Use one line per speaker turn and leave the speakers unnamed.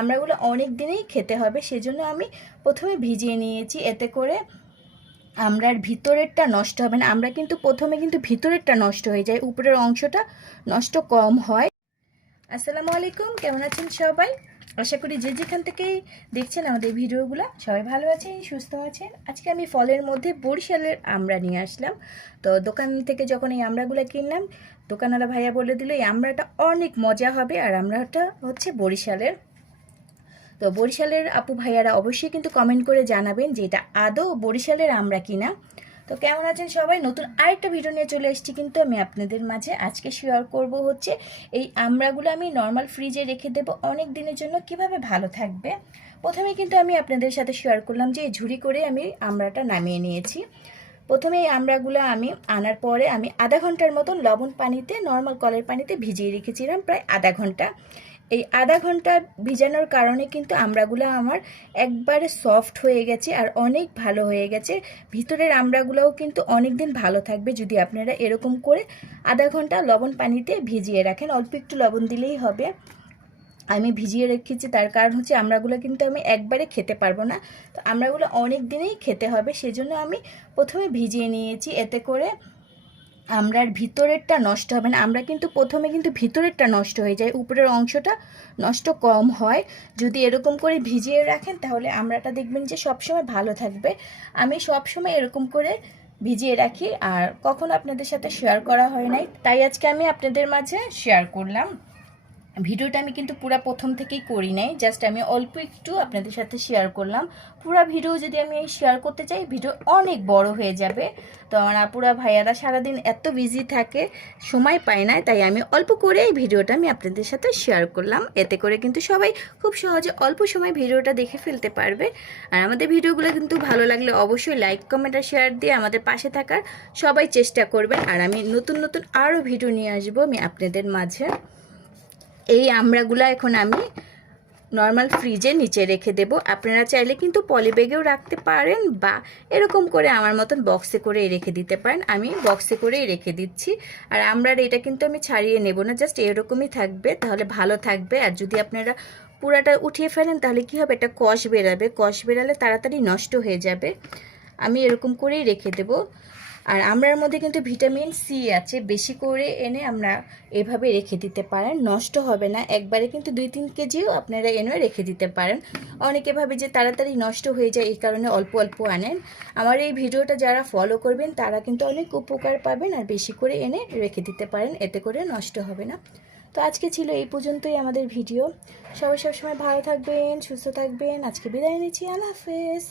আমড়াগুলো অনেক দিনেই খেতে হবে, সেজন্য আমি প্রথমে ভিজিয়ে নিয়েছি, এতে করে আমরার ভিতরেরটা নষ্ট হবে না। আমরা কিন্তু প্রথমে কিন্তু ভিতরেরটা নষ্ট হয়ে যায়, উপরের অংশটা নষ্ট কম হয়। আসসালামু আলাইকুম, কেমন আছেন সবাই? আশা করি যে যেখান থেকেই দেখছেন আমাদের ভিডিওগুলো, সবাই ভালো আছেন, সুস্থ আছেন। আজকে আমি ফলের মধ্যে বরিশালের আমড়া নিয়ে আসলাম। তো দোকান থেকে যখন এই আমড়াগুলো কিনলাম, দোকানওয়ালা ভাইয়া বলে দিল, এই আমড়াটা অনেক মজা হবে, আর আমড়াটা হচ্ছে বরিশালের। তো বরিশালের আপু ভাইয়ারা অবশ্যই কিন্তু কমেন্ট করে জানাবেন যে এটা আদৌ বরিশালের আমরা কিনা। তো কেমন আছেন সবাই? নতুন আরেকটা ভিডিও নিয়ে চলে এসেছি কিন্তু আমি আপনাদের মাঝে। আজকে শেয়ার করব হচ্ছে এই আমড়াগুলো আমি নর্মাল ফ্রিজে রেখে দেবো অনেক দিনের জন্য কীভাবে ভালো থাকবে। প্রথমে কিন্তু আমি আপনাদের সাথে শেয়ার করলাম যে এই ঝুড়ি করে আমি আমড়াটা নামিয়ে নিয়েছি। প্রথমে এই আমড়াগুলো আমি আনার পরে আমি আধা ঘণ্টার মতন লবণ পানিতে নর্মাল কলের পানিতে ভিজিয়ে রেখেছিলাম প্রায় আধা ঘণ্টা। এই আধা ঘণ্টা ভিজানোর কারণে কিন্তু আমড়াগুলো আমার একবারে সফট হয়ে গেছে আর অনেক ভালো হয়ে গেছে। ভিতরের আমড়াগুলোও কিন্তু অনেক দিন ভালো থাকবে যদি আপনারা এরকম করে আধা ঘণ্টা লবণ পানিতে ভিজিয়ে রাখেন। অল্প একটু লবণ দিলেই হবে। আমি ভিজিয়ে রেখেছি, তার কারণ হচ্ছে আমড়াগুলো কিন্তু আমি একবারে খেতে পারব না। তো আমড়াগুলো অনেক দিনেই খেতে হবে, সেজন্য আমি প্রথমে ভিজিয়ে নিয়েছি। এতে করে আমরার ভিতরেরটা নষ্ট হবে না। আমরা কিন্তু প্রথমে কিন্তু ভিতরেরটা নষ্ট হয়ে যায়। উপরের অংশটা নষ্ট কম হয়। যদি এরকম করে ভিজিয়ে রাখেন, তাহলে আমরাটা দেখবেন যে সবসময় ভালো থাকবে। আমি সবসময় এরকম করে ভিজিয়ে রাখি, আর কখনো আপনাদের সাথে শেয়ার করা হয় নাই। তাই আজকে আমি আপনাদের মাঝে শেয়ার করলাম। ভিডিওটা আমি কিন্তু পুরা প্রথম থেকেই করি নাই জাস্ট আমি অল্প একটু আপনাদের সাথে শেয়ার করলাম। পুরা ভিডিও যদি আমি শেয়ার করতে চাই, ভিডিও অনেক বড় হয়ে যাবে। তো আমার আপুরা, ভাইয়ারা সারাদিন এত বিজি থাকে, সময় পায় না, তাই আমি অল্প করে এই ভিডিওটা আমি আপনাদের সাথে শেয়ার করলাম। এতে করে কিন্তু সবাই খুব সহজে অল্প সময় ভিডিওটা দেখে ফেলতে পারবে। আর আমাদের ভিডিওগুলো কিন্তু ভালো লাগলে অবশ্যই লাইক কমেন্ট আর শেয়ার দিয়ে আমাদের পাশে থাকার সবাই চেষ্টা করবেন। আর আমি নতুন নতুন আরও ভিডিও নিয়ে আসব আমি আপনাদের মাঝে। এই আমড়াগুলো এখন আমি নর্মাল ফ্রিজে নিচে রেখে দেব। আপনারা চাইলে কিন্তু পলিব্যাগেও রাখতে পারেন বা এরকম করে আমার মতন বক্সে করে রেখে দিতে পারেন। আমি বক্সে করেই রেখে দিচ্ছি। আর আমরার এটা কিন্তু আমি ছাড়িয়ে নেব না জাস্ট এরকমই থাকবে, তাহলে ভালো থাকবে। আর যদি আপনারা পুরাটা উঠিয়ে ফেলেন, তাহলে কি হবে? একটা কষ বেরাবে। কষ বেরালে তাড়াতাড়ি নষ্ট হয়ে যাবে। আমি এরকম করেই রেখে দেব। আর আমরার মধ্যে কিন্তু ভিটামিন সি আছে, বেশি করে এনে আমরা এভাবে রেখে দিতে পারেন, নষ্ট হবে না। একবারে কিন্তু দুই তিন কেজিও আপনারা এনে রেখে দিতে পারেন। অনেকে ভাবে যে তাড়াতাড়ি নষ্ট হয়ে যায়, এই কারণে অল্প অল্প আনেন। আমার এই ভিডিওটা যারা ফলো করবেন, তারা কিন্তু অনেক উপকার পাবেন আর বেশি করে এনে রেখে দিতে পারেন, এতে করে নষ্ট হবে না। তো আজকে ছিল এই পর্যন্তই আমাদের ভিডিও। সবাই সবসময় ভালো থাকবেন, সুস্থ থাকবেন। আজকে বিদায় নিচ্ছি, আল্লাহ হাফেজ।